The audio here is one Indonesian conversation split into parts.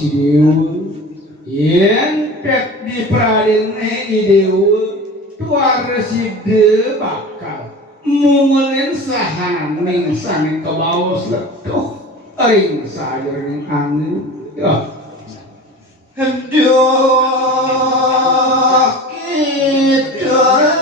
si Dewa yang pek di pradene di Dewa tuar si de bakal mungulin sahaning saning ke bawah letuh aing sayur ning angin ya hendak kita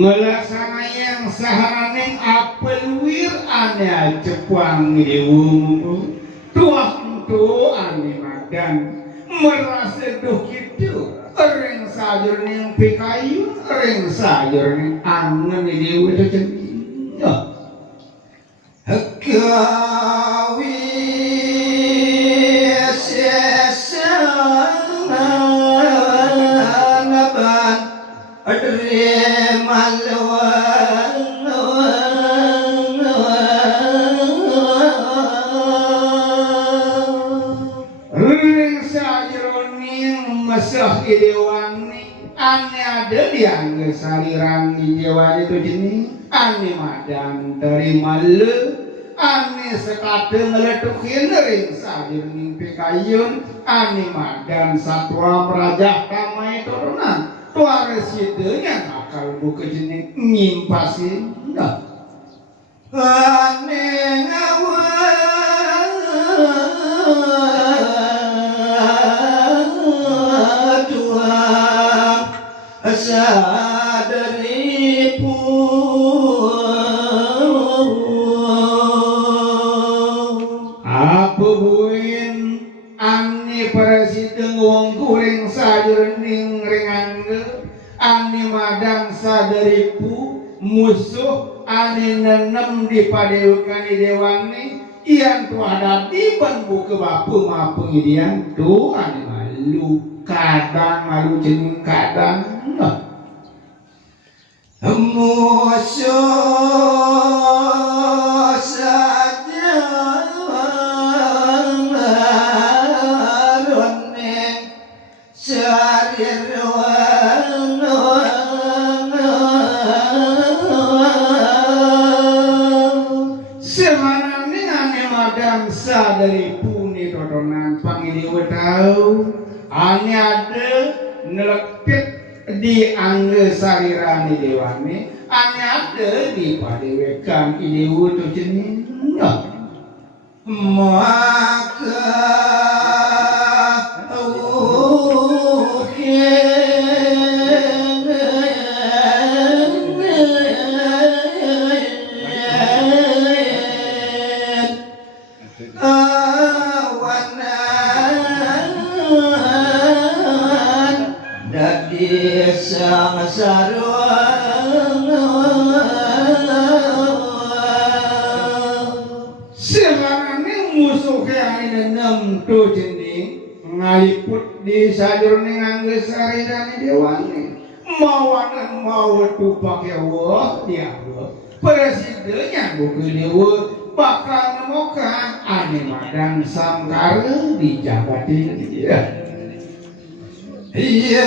ngelaksana yang saharaneng apel wir ane cepang dewu tuah tu ane madan merasa duh gitu ring sajur ning pikayu ring sajur ning angen dewu itu cenah hekawi Idewani ane ada di angge saliran idewani itu jenis ane madan terima le ane sekate ngeletukin ring sadir mimpi kayun ane madan satwa merajah kamai turunan tuare sidenya akal buka jenis nyimpasin enggak ane ngawal sadari apa buin ani presiden wong kuring sajur ning ringangge ani madang sadaripu musuh ani nenem di padewekan idewani ian tu ada tiban buka bapu mapu idian tu ani malu kadang malu jening kadang musuh saja ronek sarir semanang ane madang sadari puni dodonan pangiliwe tahu ane ada nelekit di angge sarirani dewani ane ada di padewekan idewu tu jenis maka sang sarung sekarang musuh yang enam tu jenis ngaliput di sajur ning angge sarirani dewani mau tu pakai wah dia presidennya buku dewa bakal nemokan ane madang sangkara di jabatan dia iya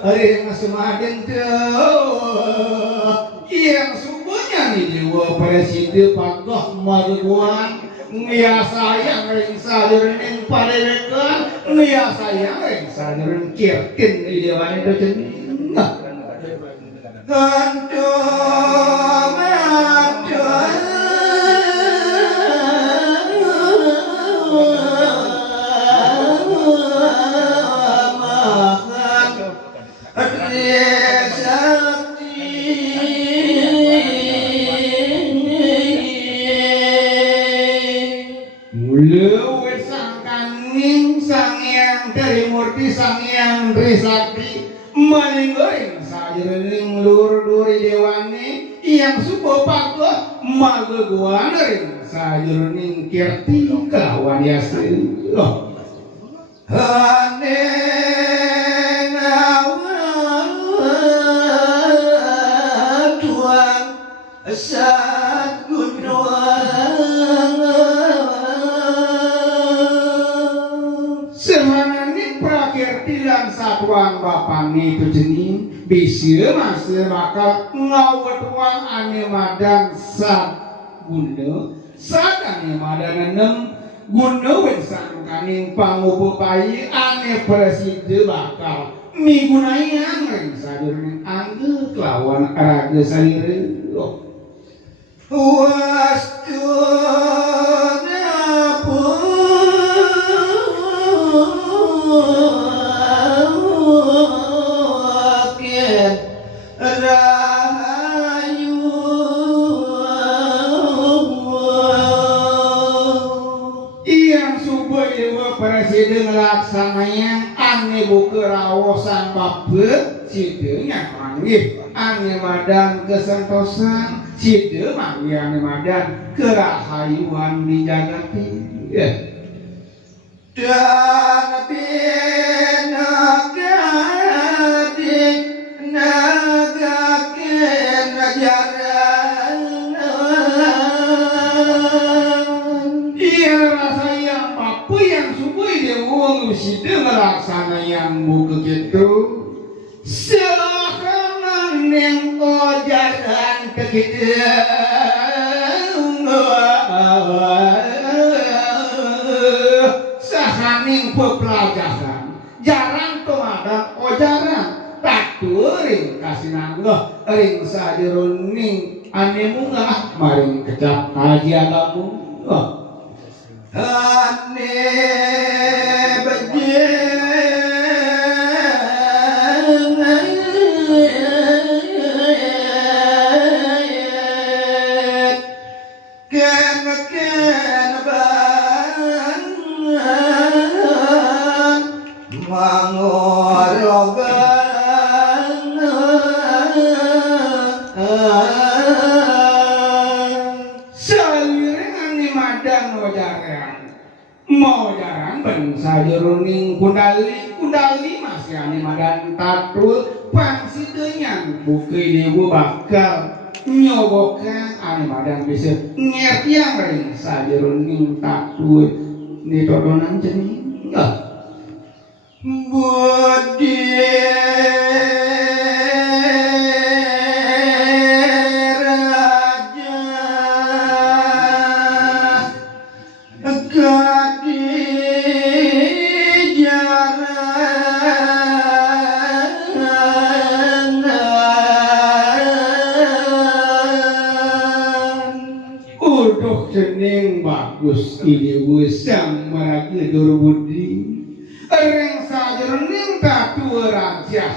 ring semakin yang sungguhnya nih dewa presiden pagah maruan ngia sayang ring sadur ning padewekan ngia sayang ring sadur kirkin di dewa itu cenah kanto dewane yang subuh pagoh mageguan ring sajroning kirti kelawan yase hane ngawan tuan sat semanani prakirti lan satuan bapani itu jening bisa masih bakal ngawetwang ane madan sat guna sat ane madan enem guna wensan kaning pangupu payi ane preside bakal migunai angring sadurning angge kelawan raga salire wastu presiden laksananya ane buka rawosan babet sidenya manggih ane madan kesentosan side manggih ane madan kerahayuan di jagati dan binagadi nagaken najaran iya rasa yang papu yang wong sida ngelaksana yang buku gitu silahkan neng ojaran kita sahaning pepelajaran jarang tuh ada ojaran tak ring kasih nanggoh ring sajeroning anemungah maring kecap haji agamu ane mau jarang ben sajeroning kundali masih ane madan tatul pangsideunyan bukeuy debu bakal nyobokan ane madan bisa ngertiang ring sajeroning tatul nitodonan cening budi jening bagus ini wesang maragi durbudi ring sajeroning katu raja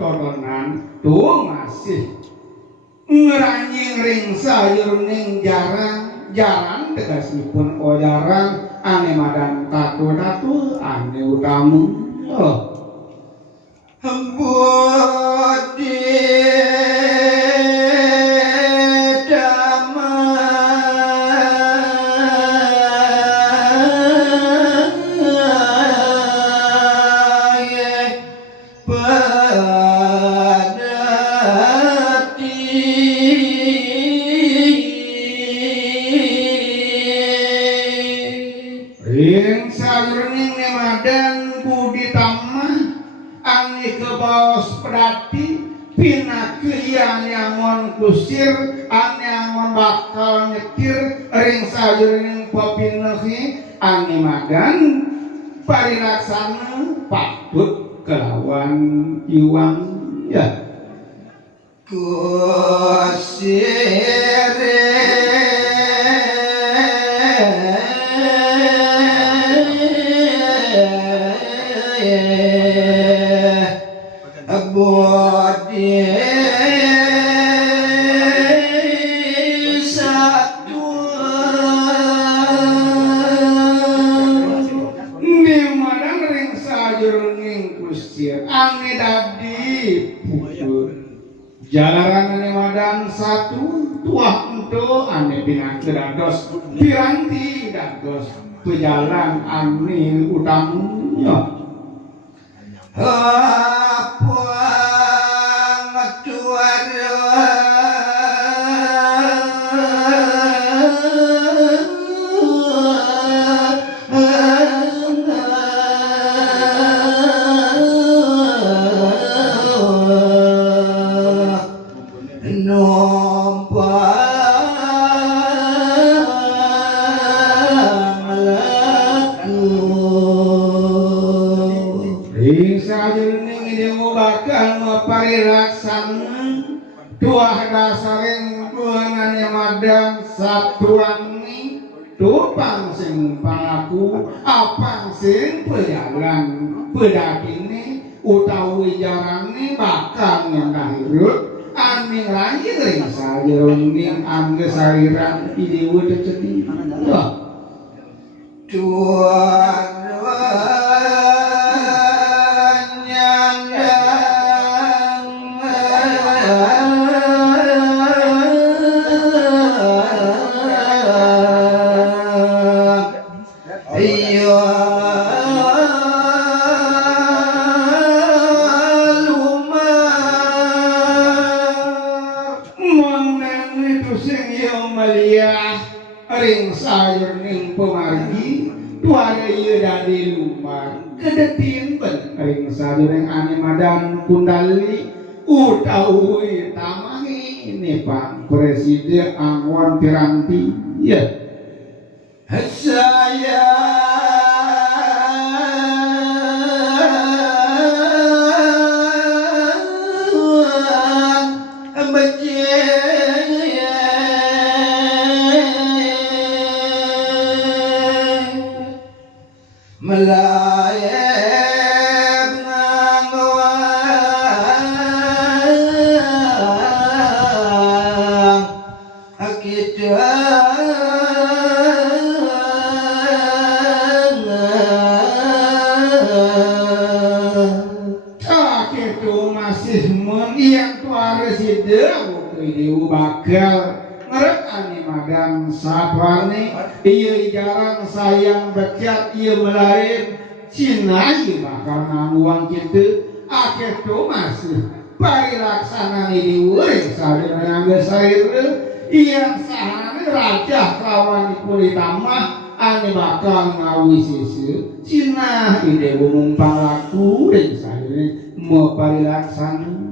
todonan tuh masih ngeranying ring sajeroning jarang tegasipun jarang ane madan tatu ane utamu budi ring sajeroning nemadan budi tamah ane kebaos pedati pinakeun nyamun kusir ane angon bakal nyetir ring sajeroning papinehi ane madan parilaksana patut kelawan iwang ya kusire Jangan jalan ane madan satu tuah ento ane pinang kedados piranti dados pejalan ane utamanya puang tuara tuah dasareng buananya madan satuangi tupang sing palaku apang sing pejalan pedakini utawi jarangni bakal nyangkahirut aning lahir ring sajeroning angge sariran idewe ceceti tuan ring sayur ning pemargi tuara ieu dari lumar kedetin ben ring sayur yang ane madan kundali utawi tamangi ini Pak Presiden angwan piranti ya saya melayang ngawang kita tak itu masih mengiang tuara sidang video bakal ngerek ane madan satwane iya jarang sayang becat iya melain Cina iya bakal ngamuang kita akhir tu masih pari laksana ini diuring sadar ngangge sair iya sahane raja kawan ipun ditambah ane bakal ngawi sisi Cina ide umum palaku dan sadar mau pari laksana